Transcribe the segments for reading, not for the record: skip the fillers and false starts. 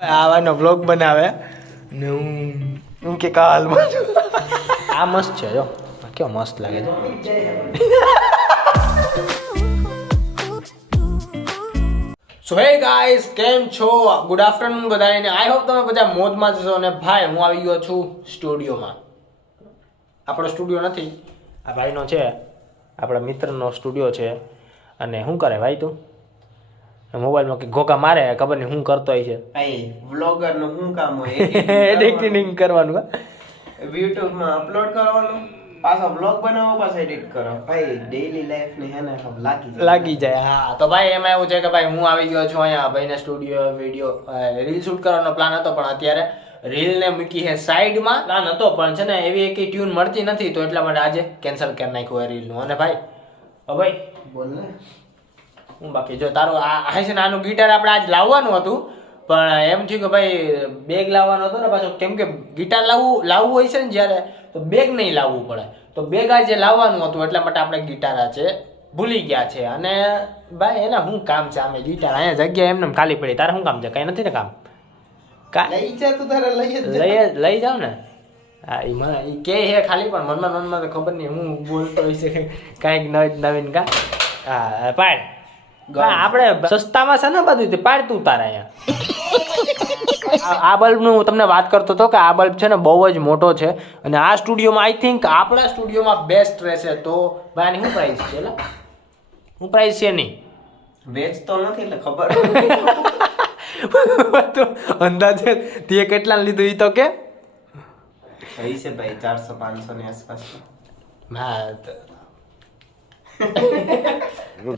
આવાનો blog બનાવે ને હું કે કાલમાં આ મસ્ત છે જો કેવો મસ્ત લાગે છે સો હે ગાઈસ કેમ છો ગુડ આફ્ટરનૂન બધાને આઈ હોપ તમે બધા મોજમાં છો અને ભાઈ હું આવી ગયો છું સ્ટુડિયોમાં આપણો સ્ટુડિયો નથી આ ભાઈનો છે આપણા મિત્રનો સ્ટુડિયો છે અને શું કરે ભાઈ તું મોબાઈલમાં કે ઘોકા મારે ખબર નહીં શું કરતો હોય છે ભાઈ વ્લોગર નું શું કામ હોય એડિટિંગ કરવાનું YouTube માં અપલોડ કરવાનું પાછો વ્લોગ બનાવો પાછો એડિટ કરો ભાઈ ડેઈલી લાઈફ ને હે ને લાગી જાય હા તો ભાઈ એમાં એવું છે કે ભાઈ હું આવી ગયો છું અહીંયા ભાઈના સ્ટુડિયો વિડીયો રીલ શૂટ કરવાનો પ્લાન હતો પણ અત્યારે રીલ ને મૂકી છે સાઈડમાં પ્લાન હતો પણ છે ને એવી એક ટ્યુન મળતી નથી તો એટલા માટે આજે કેન્સલ કરી નાખ્યું રીલ નું અને ભાઈ ભાઈ બોલ ને હું બાકી જો તારું આ છે ને આનું ગિટાર આપણે આજ લાવવાનું હતું પણ એમ થયું કે ભાઈ બેગ લાવવાનો હતો ને પાછું કેમ કે ગિટાર લાવવું હોય છે ને જ્યારે તો બેગ નહીં લાવવું પડે તો બેગ આજે લાવવાનું હતું એટલા માટે આપણે ગિટાર આજે ભૂલી ગયા છે અને ભાઈ એના શું કામ છે આમે ગિટાર અહીંયા જગ્યા એમને ખાલી પડી તારે શું કામ છે કઈ નથી ને કામ લઈ જા તું તારે લઈ જાવ ને હા એ મને એ કે હે ખાલી પણ મનમાં તો ખબર નહીં હું બોલતો હોય છે કાંઈક નવીન કા હા પાડ આપણે સસ્તામાં છે ને બધું પાડતું તારા અહીંયા આ બલ્બ નું તમને વાત કરતો હતો કે આ બલ્બ છે ને બહુ જ મોટો છે અને આ સ્ટુડિયોમાં આઈ થિંક આપણા સ્ટુડિયોમાં બેસ્ટ રહેશે તો ભાઈ શું પ્રાઇસ છે શું પ્રાઇસ છે નહીં વેચતો નથી એટલે ખબર તો અંદાજે તે કેટલા લીધું એ તો કે થઈ છે ભાઈ 400-500 ની આસપાસ હા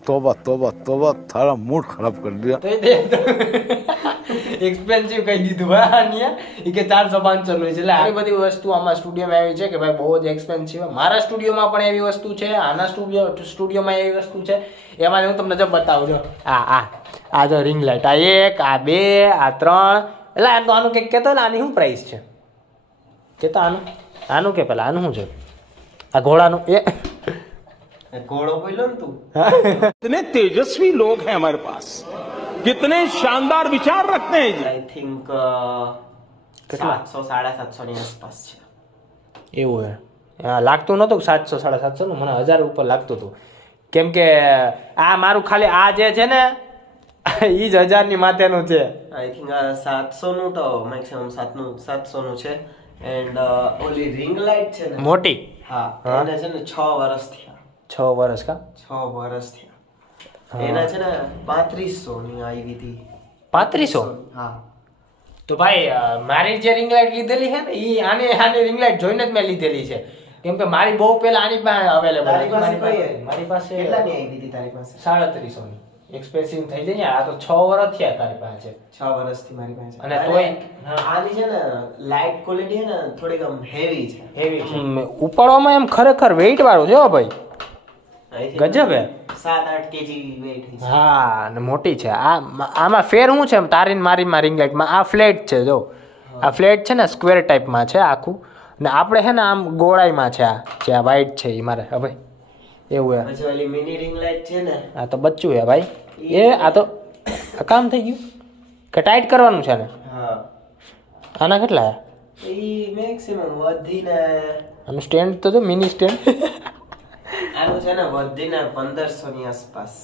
तोबा तोबा तोबा थारा मूड खराब कर दिया એક્સપેન્સિવ કહી દીધું ભાઈ એ કે 400-500 નું છે એટલે આવી બધી વસ્તુ આમાં સ્ટુડિયોમાં આવી છે કે ભાઈ બહુ જ એક્સપેન્સિવ મારા સ્ટુડિયોમાં પણ એવી વસ્તુ છે આના સ્ટુડિયોમાં એવી વસ્તુ છે એમાં હું તમને જો બતાવું છું આ જો રિંગ લાઇટ આ 1 આ 2 આ 3 એટલે આમ તો આનું કંઈક કહેતો ને આની શું પ્રાઇસ છે કેતો આનું કે પેલા આનું શું છે આ ઘોડાનું ઘોડો બોલ્યો ને તું कितने तेजस्वी लोग हैं हमारे पास कितने शानदार विचार रखते हैं આઈ થિંક 700-750 ની આસપાસ છે એવું હે લાગતું નહોતું 700-750 નું મને 1000 ઉપર લાગતું હતું કેમ કે આ મારું ખાલી આ જે છે ને એ જ 1000 ની માથેનું છે આઈ થિંક 700 નું તો મેક્સિમમ 700 નું છે એન્ડ ઓલી રિંગ લાઇટ છે ને મોટી હા એને છે ને 6 વર્ષ થયા 6 વર્ષ કા 6 વર્ષ થયા એના છે ને 3500 ની આવી હતી 3500 હા તો ભાઈ મારી જે રિંગ લાઇટ લીધેલી છે ને એ આની રિંગ લાઇટ જોઈને જ મેં લીધેલી છે કેમ કે મારી બહુ પહેલા આની પાસે અવેલેબલ મારી પાસે કેટલાની આવી હતી તારી પાસે 350 ની એક્સપેન્સિવ થઈ જાય આ તો 6 વર્ષ થયા તારી પાસે 6 વર્ષથી મારી પાસે અને તોય આની છે ને લાઇટ ક્વોલિટી છે ને થોડીક આમ હેવી છે ઉપાડવામાં એમ ખરેખર વેઇટ વાળું છે ભાઈ ગજબ હે 7-8 કેજી વેઇટ છે હા અને મોટી છે આમાં ફેર શું છે તારી મારીમાં રિંગ લાઇટમાં આ ફ્લેટ છે જો આ ફ્લેટ છે ને સ્ક્વેર ટાઈપમાં છે આખું ને આપણે છે ને આમ ગોળાઈમાં છે આ જે આ વ્હાઈટ છે એ મારે હા ભાઈ એવું હે પછી ઓલી મિની રિંગ લાઇટ છે ને આ તો બચ્ચું હે ભાઈ આ તો કામ થઈ ગયું કે ટાઈટ કરવાનું છે ને હા આના કેટલા હે ઈ મેક્સિમમ વધીને આનું સ્ટેન્ડ તો જો મિની સ્ટેન્ડ આનું છે ને વધીને 1500 ની આસપાસ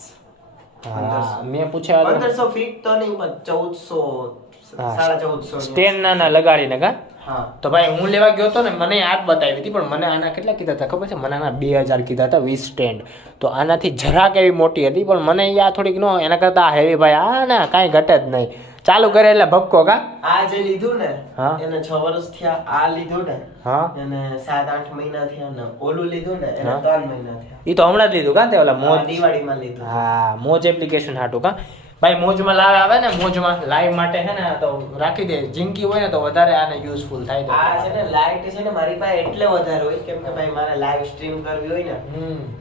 મેં પૂછ્યા 1500 ફીટ તો નહીં પણ 1400 સ્ટેન્ડ ના લગાડીને કા હા તો ભાઈ હું લેવા ગયો હતો ને મને આ જ બતાવી હતી પણ મને આના કેટલા કીધા હતા ખબર છે મને આના 2000 કીધા હતા 20 સ્ટેન્ડ તો આનાથી જરાક એવી મોટી હતી પણ મને આ થોડીક નો એના કરતા હેવી ભાઈ આ ના કાંઈ ઘટે જ નહીં ચાલુ કરે એટલે ભપકો કા આ જે લીધું ને હા એને 6 વર્ષ થયા આ લીધું ને હા એને 7-8 મહિના થયા ને ઓલું લીધું ને એને 3 મહિના થયા ઈ તો હમણાં જ લીધું કા તે ઓલા મોજ દિવાળીમાં લીધું હા મોજ એપ્લિકેશન હાટું કા ભાઈ મોજમાં લાવે આવે ને મોજમાં લાઈવ માટે હે ને તો રાખી દે જિંકી હોય ને તો વધારે આને યુઝફુલ થાય આ છે ને લાઈટ છે ને મારી પાસે એટલે વધારે હોય કેમ કે ભાઈ મારે લાઈવ સ્ટ્રીમ કરવી હોય ને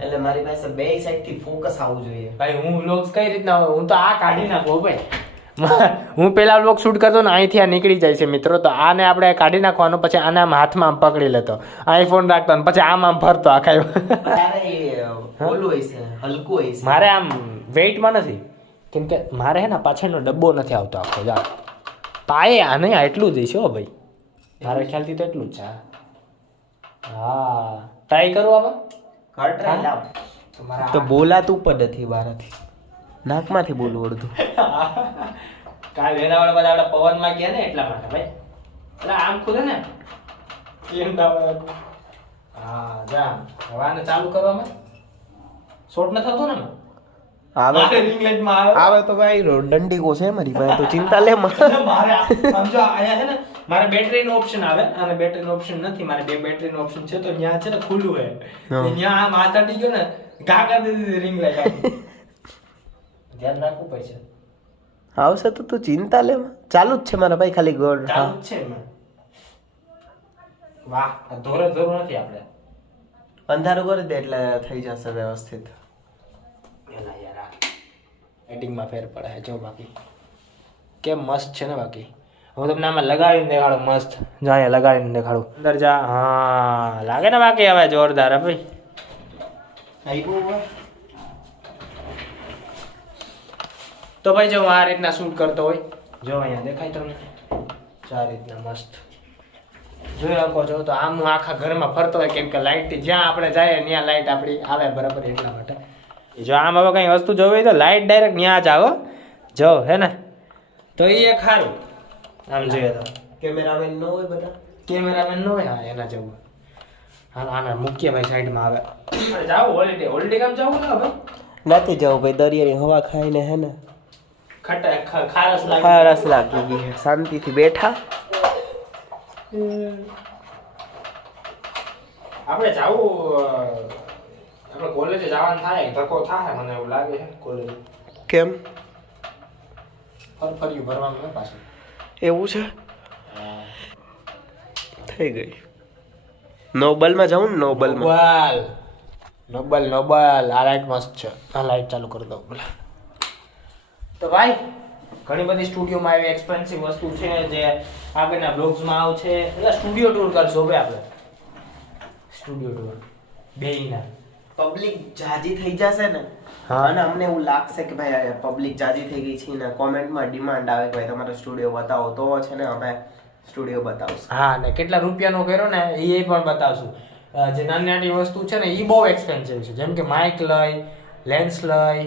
એટલે મારી પાસે બે સાઈડ થી ફોકસ આવવું જોઈએ ભાઈ હું વ્લોગ્સ કઈ રીતના હોય હું તો આ કાઢી નાખું ભાઈ હું પેલા વ્લોગ શૂટ કરતો ને અહીંથી આ નીકળી જાય છે મિત્રો તો આને આપણે કાઢી નાખવાનો પછી આને આમ હાથમાં આમ પકડી લેતો આઈફોન રાખતો ને પછી આમ ફરતો આખા ઓલું હોય છે હલકું હોય છે મારે આમ વેઇટમાં નથી કેમ કે મારે હે ને પાછળનો ડબ્બો નથી આવતો આખો યાર પાયે આ નહીં, આ એટલું જ છે હો ભાઈ, મારા ખ્યાલથી તો એટલું જ છે. હા ટ્રાય કરું આમાં. કર ટ્રાય લાવ. તમારા તો બોલાતું પણ નથી બારાથી, નાકમાંથી બોલવું અડધું. કાલ વેલા વાળા બધા આપણે પવનમાં ગયા ને એટલા માટે ભાઈ, એટલે આમ ખુલે ને એમ હા જા હવે આને ચાલુ કરવામાં શોર્ટ ન થતું ને આવે રિંગ લાઈટમાં આવે આવે તો ભાઈ દંડી કો છે મારી પાસે, તો ચિંતા લે માં. મારે સમજો આયા છે ને મારે બેટરીનો ઓપ્શન આવે અને બેટરીનો ઓપ્શન નથી, મારે બે બેટરીનો ઓપ્શન છે તો ત્યાં છે ને ખુલ્લું હે, ત્યાં આમ હાથ અડી ગયો ને ઘા કરી દીધી રિંગ લાઈટ. ધ્યાન રાખવું પડશે. આવશે તો તું ચિંતા લે માં, ચાલુ જ છે મારા ભાઈ, ખાલી ગોળ. ચાલુ જ છે એમાં. વાહ આ ધોરે ધોર નથી આપણે અંધારું કરી દે એટલે થઈ જશે વ્યવસ્થિત. પેલા યાર આ એડિટિંગમાં ફેર પડે છે જો, બાકી કેમ મસ્ત છે ને. બાકી હું તમને આમાં લગાવીને દેખાડું મસ્ત, જા અહીંયા લગાવીને દેખાડું અંદર જા. હા લાગે ને બાકી હવે જોરદાર હે ભાઈ. તો ભાઈ જો આ રીતના શૂટ કરતો હોય, જો અહીંયા દેખાય તમને આ રીતના મસ્ત જોઈ શકો છો. તો આમ હું આખા ઘરમાં ફરતો હોય, કેમ કે લાઇટ જ્યાં આપણે જાય ત્યાં લાઇટ આપણી આવે બરાબર, એટલા માટે. જો આમ હવે કઈ વસ્તુ જોવી હોય તો લાઇટ ડાયરેક્ટ ત્યાં જ આવો જો હે ને, તો એ એક સારું. આમ જોઈએ તો કેમેરામેન ન હોય બધા, કેમેરામેન ન હોય, હા એના જવું. હા આના મુખ્ય ભાઈ સાઈડમાં આવે. જાવ હોલિડે, હોલિડે કામ જવું ને ભાઈ નથી જવું ભાઈ, દરિયાની હવા ખાઈને હે ને ખારસ લાગે, ખારસ લાગી ગઈ છે, શાંતિથી બેઠા. આપણે જાવું, આપણે કોલેજે જવાનું થાય, ધક્કો થાય મને એવું લાગે છે કોલેજ. કેમ ફરફરિયું ભરવાનું હોય પાછું. એવું છે? થઈ ગઈ. નોબલમાં જાઉં ને, નોબલમાં. નોબલ નોબલ આ લાઈટ મસ્ત છે. આ લાઈટ ચાલુ કરી દઉં બોલા. તો ભાઈ ઘણી બધી સ્ટુડિયોમાં એવી એક્સપેન્સિવ વસ્તુ છે જે આગળના બ્લોગ્સમાં આવશે. એટલે સ્ટુડિયો ટૂર કરશો ભાઈ આપણે, સ્ટુડિયો ટૂર બેયના. પબ્લિક જાજી થઈ જશે ને, હા. અને અમને એવું લાગશે કે ભાઈ પબ્લિક જાજી થઈ ગઈ છે ને, કોમેન્ટમાં ડિમાન્ડ આવે કે ભાઈ તમારો સ્ટુડિયો બતાવો, તો છે ને અમે સ્ટુડિયો બતાવશું. હા ને કેટલા રૂપિયાનો કર્યો ને એ પણ બતાવશું. જે નાની નાની વસ્તુ છે ને એ બહુ એક્સપેન્સિવ છે, જેમ કે માઇક લઈ, લેન્સ લઈ,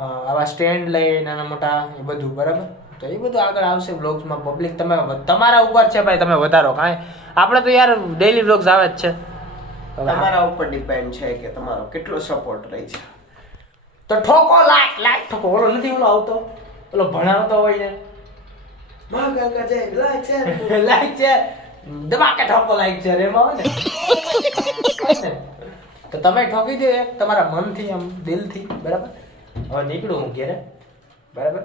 આવા સ્ટેન્ડ લઈ નાના મોટા, એ બધું બરાબર. તો એ બધું આગળ આવશે બ્લોગ્સમાં. પબ્લિક તમે તમારા ઉપર છે ભાઈ, તમે વધારો કાંઈ. આપણે તો યાર ડેઈલી બ્લોગ્સ આવે જ છે. તમારા ઉપર ડિપેન્ડ છે કે તમારો કેટલો સપોર્ટ રહી છે. તો ઠોકો લાઈક લાઈક ઠોકો. ઓલો નથી ઓલો આવતો, ઓલો ભણાવતો હોય ને લાઈક છે દબાકે ઠોકો લાઈક છે એમાં હોય ને, તો તમે ઠોકી દો એક તમારા મનથી, આમ દિલથી બરાબર. હવે નીકળું હું ઘેરે બરાબર.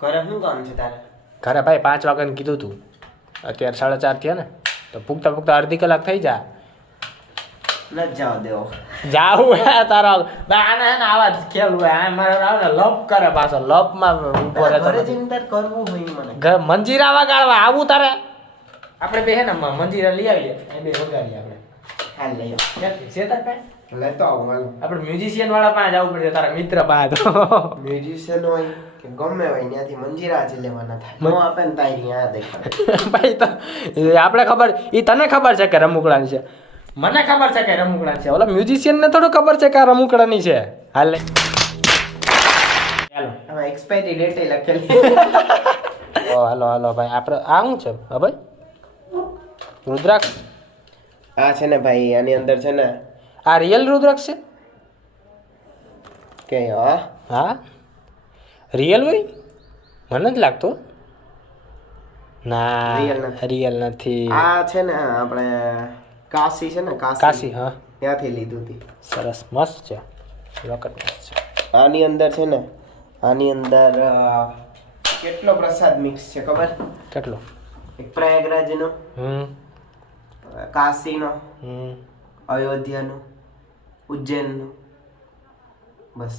ઘરે શું કામ છે તારે? ઘરે ભાઈ 5 વાગ્યાનું કીધું તું, અત્યારે 4:30 થયા ને, તો પૂગતા પૂગતા અડધી કલાક થઈ જાય. ન જાવ દેવો જાવું હે તારા આને હે ને આવા જ ખેલ હોય. આ મારે આવે ને લપ કરે પાછો, લપમાં ઊભો રહે. ઘરે ચિંતા કરવું હોય મને. મંજીરા વગાડવા આવું તારે? આપણે બે હે ને મંજીરા લઈ આવીએ, એ બે વગાડીએ આપણે. હાલ લઈ ક્યાંથી છે તાર પાસે? લેતો આવું હાલ. આપણે મ્યુઝિશિયન વાળા પાસે જવું પડશે, તારા મિત્ર પાસે. તો મ્યુઝિશિયન હોય કે ગમે હોય ત્યાંથી મંજીરા જ લેવાના થાય. નો આપે ને તારી આ દેખાડે. ભાઈ તો આપણે ખબર, એ તને ખબર છે કે રમુકડાની છે, મને ખબર છે કે રમુકડા છે, ઓલા મ્યુઝિશિયન ને થોડું ખબર છે કે આ રમુકડાની છે. હાલ ચાલો આમાં એક્સપાયરી ડેટ લખેલી. હાલો હાલો ભાઈ. આપણે આ શું છે હા ભાઈ? રુદ્રાક્ષ. આ છે ને ભાઈ, આની અંદર છે ને આ રિયલ રુદ્રાક્ષ છે કે હા હા રિયલ હોય? મને જ લાગતું ના Real નથી. રિયલ નથી. આ છે ને આપણે કાશી છે ને, કાશી. હા ત્યાંથી લીધું હતી. સરસ મસ્ત છે, રોકેટ મસ્ત છે. આની અંદર છે ને, આની અંદર કેટલો પ્રસાદ મિક્સ છે ખબર? કેટલો? એક પ્રયાગરાજનો, કાશીનો, અયોધ્યાનો, ઉજ્જૈનનો, બસ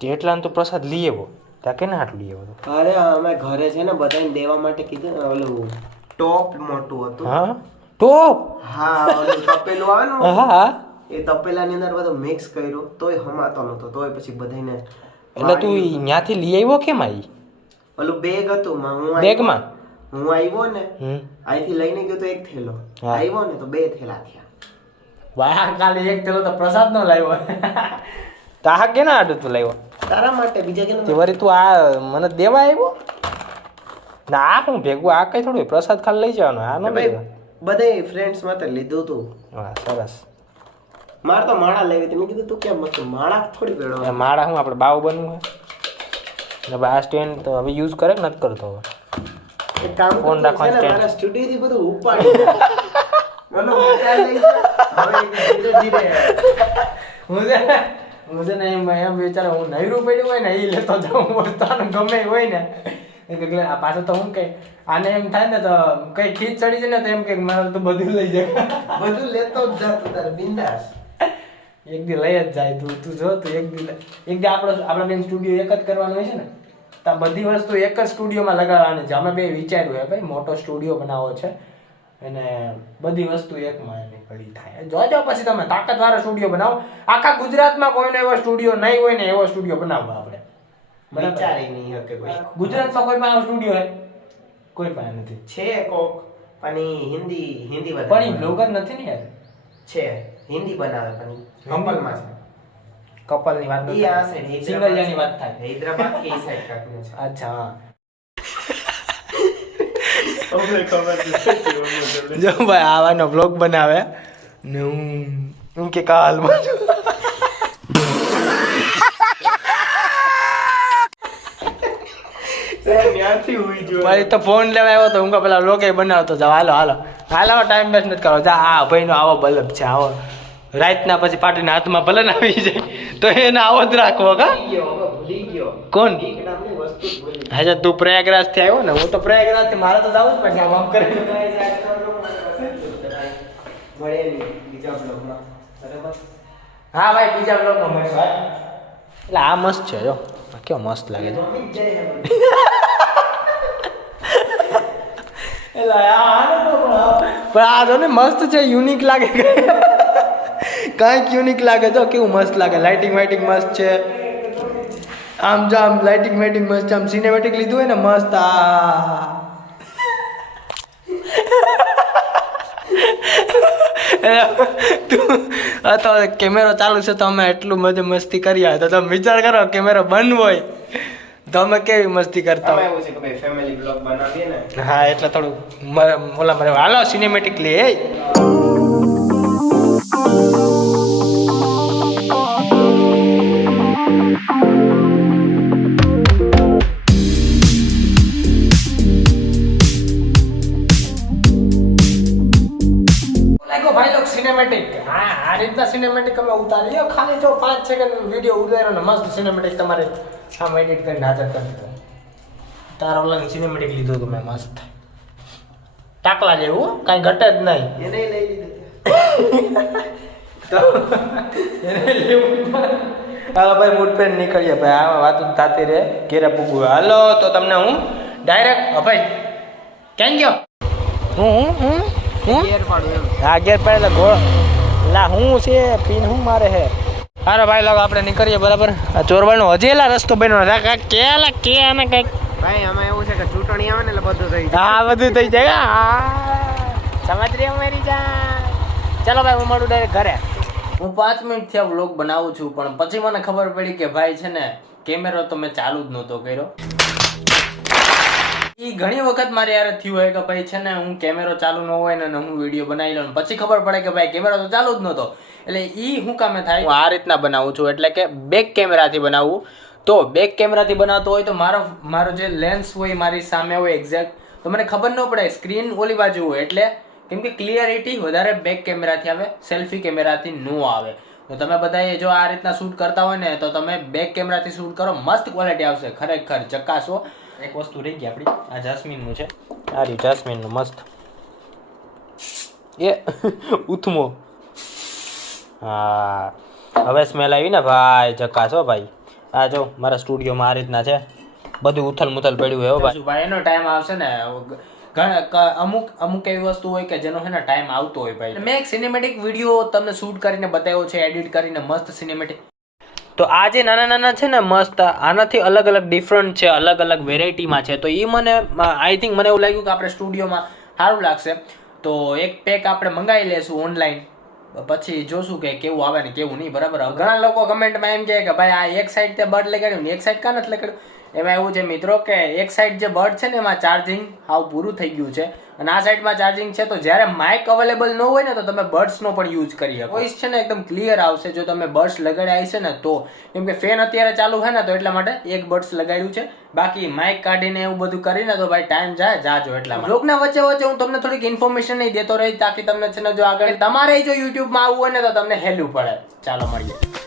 એટલા તો પ્રસાદ લઈ આવ્યો. ત્યાં કેને હાટ લઈ આવ્યો? અરે અમે ઘરે છે ને બધાને દેવા માટે કીધું ને, ઓલું ટોપ મોટું હતું. હા ટોપ. હા ઓલું તપેલું આવે ને, હા એ તપેલાની અંદર બધું મિક્સ કર્યું તોય હમાતો નતો, તોય પછી બધાને એટલે તું ત્યાંથી લઈ આવ્યો કેમ? આવી ઓલું બેગ હતું બેગમાં હું આવ્યો ને અહીંથી લઈને ગયો તો 1 થેલો, આવ્યો ને તો 2 થેલા થયા. વાહ, કાલે એક થેલો તો પ્રસાદ નો લાવ્યો. તો આ કેના આડું તું લાવ્યો? તારા માટે, બીજા કે તે વળી તું આ મને દેવા આવ્યો ના? આ હું ભેગું આ કઈ થોડું પ્રસાદ ખાલી લઈ જવાનો, આ નો ભાઈ બધે ફ્રેન્ડ્સ માટે લીધું તું. વાહ, સરસ. માર તો માળા લેવી હતી, મેં કીધું તું કેમ મત માળા થોડી પેડો. માળા હું આપણે બાવ બનવું હે ને? આ સ્ટેન્ડ તો હવે યુઝ કરે કે નથી કરતો? એક કામ ફોન ફોન રાખવા stand. મારા સ્ટુડિયો થી બધું ઉપાડી ઓલો મોટા લઈ જા. હવે ધીરે ધીરે હું છે ને એમ વિચાર હું નૈરું પડ્યું હોય ને એ લેતો જાઉં વસ્તાનું ગમે એ હોય ને એટલે આ પાછું તો હું કઈ આને એમ થાય ને તો કઈ ખીચ ચડી જાય ને તો એમ કે મારે તો બધું લઈ જાય. બધું લેતો જ જાતો તારે બિંદાસ. એક દી લઈ જ જાય તું જો તું એક દી આપણા બેન સ્ટુડિયો એક જ કરવાનું હોય છે ને તો આ બધી વસ્તુ એક જ સ્ટુડિયોમાં લગાડવાની છે. અમે બે વિચાર્યું હે ભાઈ મોટો સ્ટુડિયો બનાવવો છે અને બધી વસ્તુ એકમાં એની પડી થાય. જોજો પછી તમે તાકાતવાળો સ્ટુડિયો બનાવો. આખા ગુજરાતમાં કોઈનો એવો સ્ટુડિયો નહીં હોય ને એવો સ્ટુડિયો બનાવવો આપણે. વિચારી નહીં શકે કોઈ. ગુજરાતમાં કોઈ પાસે સ્ટુડિયો હોય? કોઈ પાસે નથી. છે કોક પણ ઈ હિન્દી પણ વધારે એ બ્લોગર નથી ને યાર. છે હિન્દી બનાવે પણ ઈ કપલમાં છે. કપલની વાત ઈ આ સાઈડ સિંગલિયાની વાત થાય. હૈદરાબાદ કે ઈ સાઈડ કાકનું છે. અચ્છા હા. ખબર જો ભાઈ આવાનો બ્લોગ બનાવે ને હું કે કાલમાં ત્યાંથી હુઈ જો. ભાઈ તો ફોન લેવા આવ્યો તો હું કે પેલા બ્લોગ બનાવતો જાવ. હાલો ટાઈમ વેસ્ટ નથી કરો. જા આ ભાઈનો આવો બલ્બ છે, આવો રાતના પછી પાટીના હાથમાં ભલે ના આવી જાય તો એને આવો જ રાખવો. કા ભૂલી ગયો કોણ? ઈ નામની વસ્તુ જ ભૂલી હા, તું પ્રયાગરાજ થી આવ્યો ને? હું તો પ્રયાગરાજ થી મારે તો જવું જ પડશે આમ કરે. મળેલી બીજા બ્લોગમાં. બરાબર. હા ભાઈ, બીજા બ્લોગમાં મળશે. એટલે આ મસ્ત છે જો, કેવો મસ્ત લાગે છે. મમ્મી જ જાય હે. પણ આ જો ને મસ્ત છે, યુનિક લાગે. કાંઈક યુનિક લાગે તો કેવું મસ્ત લાગે. લાઇટિંગ વાઇટિંગ મસ્ત છે. આમ જો આમ લાઇટિંગ વાઇટિંગ મસ્ત છે. આમ સિનેમેટિક લીધું હોય ને મસ્ત. તું તો કેમેરો ચાલુ છે તો અમે એટલું મજા મસ્તી કરી તો તમે વિચાર કરો કેમેરો બંધ હોય તો અમે કેવી મસ્તી કરતા હોય. એવું છે કે ભાઈ ફેમિલી બ્લોગ બનાવીએ ને. હા, એટલે થોડું ઓલા મારે હાલો સિનેમેટિકલી. ભાઈ લોક સિનેમેટિક આ રીતના સિનેમેટિક અમે ઉતારીએ. ખાલી જો 5 સેકન્ડ વિડીયો ઉતાર્યો ને મસ્ત સિનેમેટિક તમારે આમ એડિટ કરીને હાજર કરી દીધો. તારા ઓલા સિનેમેટિક લીધું હતું મેં મસ્ત ટાકલા જેવું, કાંઈ ઘટે જ નહીં. એને લઈ લીધું. હાલો ભાઈ, મૂડ પેન નીકળીએ ભાઈ. આવા વાતું થતી રહે, ઘેરે પૂગું. હાલો તો તમને હું ડાયરેક્ટ ભાઈ ક્યાં ગયો? હું હા, ઘેર પડે ગોળ લા હું છે પીન હું મારે હે. હારો ભાઈ લોકો આપણે નીકળીએ. બરાબર. આ ચોરવાડનો હજી એલા રસ્તો બન્યો કે આને કંઈક ભાઈ આમાં એવું છે કે ચૂંટણી આવે ને એટલે બધું થઈ જાય. હા, બધું થઈ જાય. સમજ રહી અમારી જાન. ચાલો ભાઈ, હું મળું ડાયરેક્ટ ઘરે. હું 5 મિનિટથી આ વ્લોગ બનાવું છું પણ પછી મને ખબર પડી કે ભાઈ છે ને કેમેરો તો મેં ચાલુ જ નહોતો કર્યો. એ ઘણી વખત મારે યાર થયું હોય કે ભાઈ છે ને હું કેમેરો ચાલુ ન હોય ને હું વિડીયો બનાવી લઉં પછી ખબર પડે કે ભાઈ કેમેરો તો ચાલુ જ નહોતો. એટલે એ શું કામે થાય, હું આ રીતના બનાવું છું. એટલે કે બેક કેમેરાથી બનાવવું. તો બેક કેમેરાથી બનાવતો હોય તો મારો જે લેન્સ હોય મારી સામે હોય એક્ઝેક્ટ, તો મને ખબર ન પડે સ્ક્રીન ઓલી બાજુ હોય. એટલે કેમ કે ક્લિયરિટી વધારે બેક કેમેરાથી આવે, સેલ્ફી કેમેરાથી ન આવે. તો તમે બધાએ જો આ રીતના શૂટ કરતા હોય ને તો તમે બેક કેમેરાથી શૂટ કરો, મસ્ત ક્વોલિટી આવશે. ખરેખર ચકાસો. એક વસ્તુ રહી ગઈ આપણી, આ જાસ્મીનનું છે. આ રહ્યું જાસ્મીનનું મસ્ત એ ઉથમો. હા, હવે સ્મેલ આવી ને ભાઈ, ચકાસો ભાઈ. આ જો મારા સ્ટુડિયોમાં આ રીતના છે, બધું ઉથલ મુથલ પડ્યું હોય ભાઈ. એનો ટાઈમ આવશે ને, અમુક એવી વસ્તુ હોય કે જેનો છે ને ટાઈમ આવતો હોય ભાઈ. મેં એક સિનેમેટિક વિડીયો તમને શૂટ કરીને બતાવ્યો છે, એડિટ કરીને મસ્ત સિનેમેટિક. તો આ જે નાના નાના છે ને મસ્ત આનાથી અલગ અલગ ડિફરન્ટ છે, અલગ અલગ વેરાયટીમાં છે. તો એ મને આઈ થિંક મને એવું લાગ્યું કે આપણે સ્ટુડિયોમાં સારું લાગશે. તો એક પેક આપણે મંગાવી લેશું ઓનલાઈન, પછી જોશું કે કેવું આવે ને કેવું નહીં. બરાબર. ઘણા લોકો કમેન્ટમાં એમ કહે કે ભાઈ આ એક સાઈડ તે બર્ડ લગાડ્યું ને એક સાઈડ કાં નથી લગાડ્યું. એમાં એવું છે મિત્રો કે એક સાઈડ જે બર્ડ છે ને એમાં ચાર્જિંગ હાવ પૂરું થઈ ગયું છે અને આ સાઈડમાં ચાર્જિંગ છે. તો જ્યારે માઇક અવેલેબલ ન હોય ને તો તમે બર્ડ્સનો પણ યુઝ કરી શકો. વોઇસ છે ને એકદમ ક્લિયર આવશે જો તમે બર્ડ્સ લગાડ્યા હશે ને તો. કેમ કે ફેન અત્યારે ચાલુ છે ને તો એટલા માટે એક બર્ડ્સ લગાડ્યું છે. બાકી માઇક કાઢીને એવું બધું કરીને તો ભાઈ ટાઈમ જાય જાજો. એટલા બ્લોગના વચ્ચે વચ્ચે હું તમને થોડીક ઇન્ફોર્મેશન નહીં દેતો રહી તાકી તમને છે ને જો આગળ તમારે જો યુટ્યુબમાં આવવું હોય ને તો તમને હેલ્યું પડે. ચાલો મળીએ.